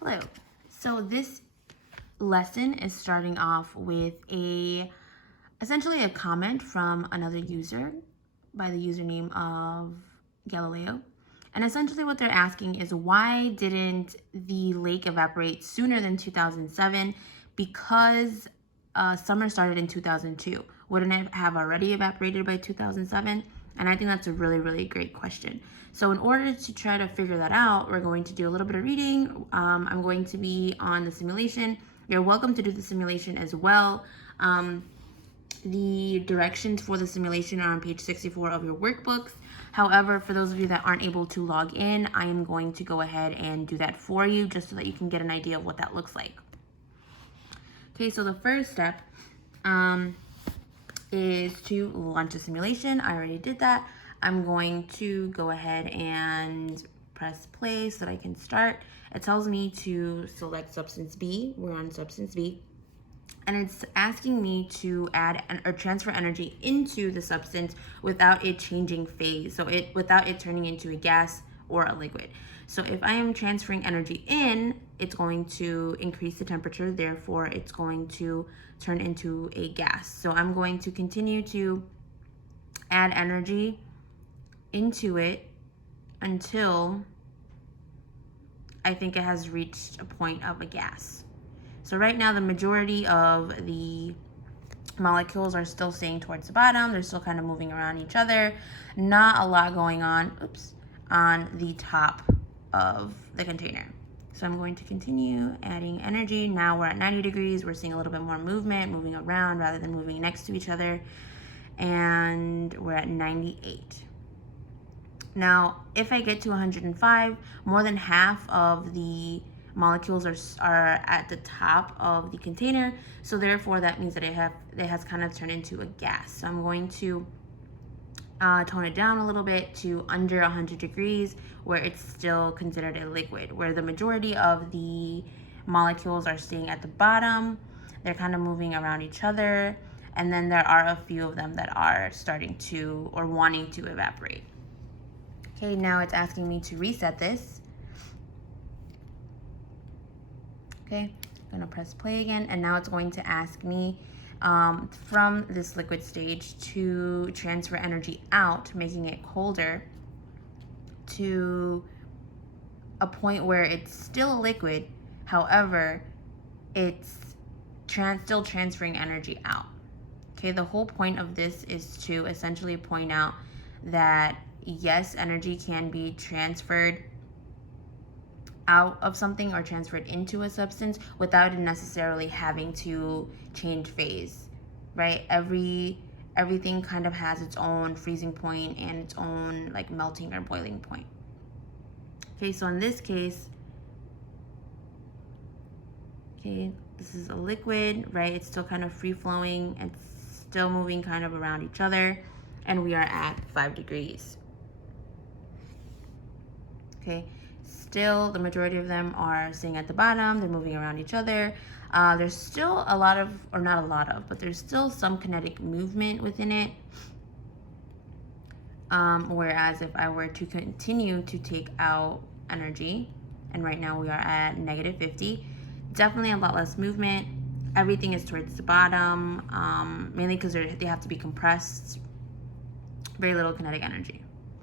Hello. So this lesson is starting off with essentially a comment from another user by the username of Galileo. And essentially what they're asking is, why didn't the lake evaporate sooner than 2007? Because summer started in 2002. Wouldn't it have already evaporated by 2007? And I think that's a really, really great question. So in order to try to figure that out, we're going to do a little bit of reading. I'm going to be on the simulation. You're welcome to do the simulation as well. The directions for the simulation are on page 64 of your workbooks. However, for those of you that aren't able to log in, I am going to go ahead and do that for you just so that you can get an idea of what that looks like. Okay, so the first step is to launch a simulation. I already did that. I'm going to go ahead and press play so that I can start. It tells me to select substance B. We're on substance B. And it's asking me to add or transfer energy into the substance without it changing phase. So without it turning into a gas or a liquid. So if I am transferring energy in, it's going to increase the temperature, therefore it's going to turn into a gas. So I'm going to continue to add energy into it until I think it has reached a point of a gas. So right now the majority of the molecules are still staying towards the bottom. They're still kind of moving around each other. Not a lot going on, on the top of the container. So I'm going to continue adding energy. Now we're at 90 degrees. We're seeing a little bit more movement, moving around rather than moving next to each other. And we're at 98. Now, if I get to 105, more than half of the molecules are at the top of the container. So therefore that means that it has kind of turned into a gas. So I'm going to tone it down a little bit to under 100 degrees where it's still considered a liquid, where the majority of the molecules are staying at the bottom. They're kind of moving around each other. And then there are a few of them that are starting to or wanting to evaporate. Okay, now it's asking me to reset this. Okay, I'm gonna press play again, and now it's going to ask me from this liquid stage to transfer energy out, making it colder to a point where it's still a liquid. However, it's still transferring energy out. Okay, the whole point of this is to essentially point out that yes, energy can be transferred out of something or transferred into a substance without it necessarily having to change phase, right? Everything kind of has its own freezing point and its own like melting or boiling point. Okay, so in this case, okay, this is a liquid, right? It's still kind of free flowing. It's still moving kind of around each other, and we are at 5 degrees. Okay, still the majority of them are staying at the bottom. They're moving around each other. There's still a lot of, or not a lot of, but there's still some kinetic movement within it. Whereas if I were to continue to take out energy, and right now we are at negative 50, definitely a lot less movement. Everything is towards the bottom, mainly because they have to be compressed. Very little kinetic energy.